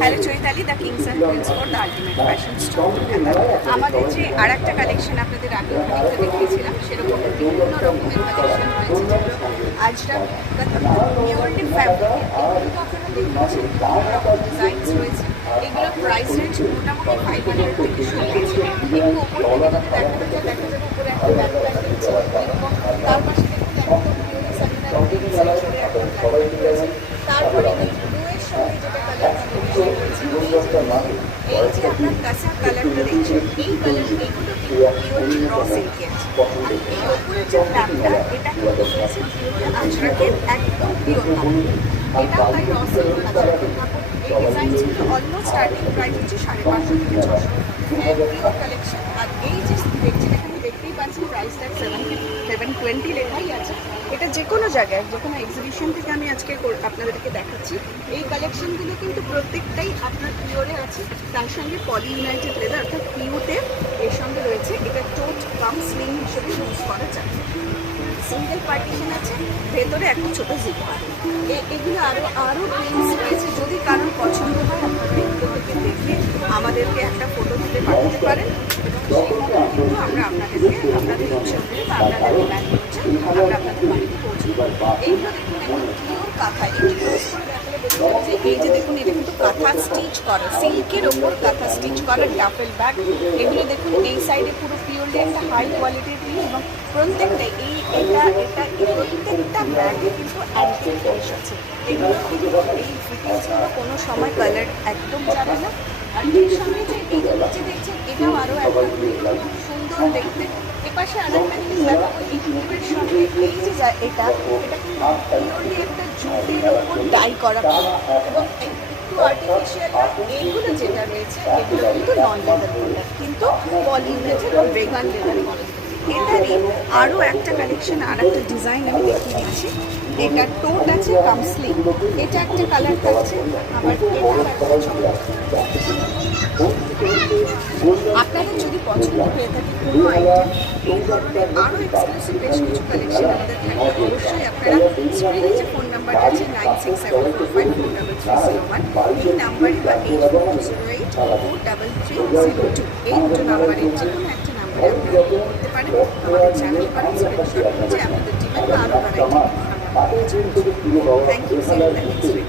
Hello Chaitali, the kings and queens for the ultimate fashion store. আমাদের যে আর একটা collection আপনাদের আগে খানিকটা দেখিয়েছিলাম, সেরকম বিভিন্ন রকমের কালেকশন রয়েছে, যেগুলো আজরা পিওরলি ফ্যাব্রিক। এগুলো তো আপনারা দেখেছেন, বিভিন্ন রকম ডিজাইনস রয়েছে। এগুলোর প্রাইস রেঞ্জ মোটামুটি 500 থেকে শুরু হচ্ছে। একটু ওপর থেকে যদি দেখা যাবে উপরে একটা ব্যাক প্যান্ডেল ছিল এরকম, তার পাশে দেখুন একদম পিওরলি সাকিনার ছেড়ে একটা ব্ল্যাক প্যান্ট রয়েছে। তারপরে ব্লুয়ের সঙ্গে যেটা কালার কম্বিনেশন রয়েছে, এই যে আপনার কাঁচা কালারটা দেখছেন, এই কালার এগুলো পিওরলি র সিল্কে আছে। আর এই ওপরের যে ফ্ল্যাপটা, এটা কিন্তু রয়েছে পিওরলি আজরাকের একদম পিওর কাপড়। এটাও তাই র সিল্ক আজরাকের কাপড়। এই ডিজাইনসগুলো অলমোস্ট স্টার্টিং প্রাইস হচ্ছে 550 থেকে 600 পিওর কালেকশন। আর এই যে দেখছেন, এখানে দেখতেই পাচ্ছেন প্রাইস ট্যাগ 720 লেখাই আছে। এটা যে কোনো জায়গায়, যে কোনো এক্সিবিশন থেকে আমি আজকে আপনাদেরকে দেখাচ্ছি। এই কালেকশনগুলো কিন্তু প্রত্যেকটাই আপনার পিওরে আছে, তার সঙ্গে পলি ইউনাইটেড লেদার অর্থাৎ পিওতে এর সঙ্গে রয়েছে। এটা টোট কাম স্লিং হিসেবে ইউজ করা যায়। সিঙ্গেল পার্টিশন আছে, ভেতরে একটা ছোটো জিপ পাবে। এগুলো আরও প্রিন্টস রয়েছে। যদি কারোর পছন্দ হয়, আপনারা এগুলো থেকে দেখে আমাদেরকে একটা ফটো তুলে পাঠাতে পারেন, এবং সেই মতো কিন্তু আমরা আপনাদের ইচ্ছে অনুযায়ী বা আপনাদের ডিমান্ড অনুযায়ী আমরা আপনাদের বাড়িতে পৌঁছে দেবো। এইগুলো দেখুন, এখন পিওর কাঁথা। একটু ক্লোজ করে দেখালে বোঝা যাবে যে এই যে দেখুন, এটা কিন্তু কাঁথা স্টিচ করা, সিল্কের ওপর কাঁথা স্টিচ করা ডাফেল ব্যাগ। এগুলো দেখুন, এই সাইডে পুরো পিওরলি একটা হাই কোয়ালিটির পিস, এবং প্রত্যেকটা প্রত্যেকটা ব্যাগে কিন্তু অ্যান্টিক ফিনিশ আছে। এগুলো কিন্তু এই ফিটিংসগুলো কোনো সময় কালার একদম যাবে না। আর এর সঙ্গে যে এই নিচে দেখছেন, এটাও আরও একটা খুব সুন্দর দেখতে। এপাশে আরও একটা জিনিস দেখাবো, এই ব্লুয়ের সঙ্গে এই যে এটা কিন্তু পিওরলি একটা জুটের ওপর ডাই করা, এবং একটু আর্টিফিশিয়াল। এইগুলো যেটা রয়েছে, এগুলো কিন্তু নন লেদার প্রোডাক্ট, কিন্তু পলি ইউনাইটেড বা ভেগান লেদার বলে। এটারই আরও একটা কালেকশন, আর একটা ডিজাইন আমি দেখিয়ে দিচ্ছি। এটা টোট আছে কাম স্লিং, এটা একটা কালার থাকছে। আবার এটাও একটা আপনাদের যদি পছন্দ হয়ে থাকে কোনো আইটেম, এই ধরনের আরও এক্সক্লুসিভ বেশ কিছু কালেকশন আমাদের থাকবে। অবশ্যই আপনারা স্ক্রিনে যে ফোন নাম্বারটা আছে 9674543301, এই নাম্বারে বা 8408433302, এই দুটো নাম্বারের যে কোনো একটা নাম্বারে আপনারা করতে পারেন। আমাদের চ্যানেল করেন স্ক্রিনশট নিচ্ছে আপনাদের ডিমান্ড বা আরও ভ্যারাইটি আমরা পৌঁছে দেবো। Thank you, see you next week.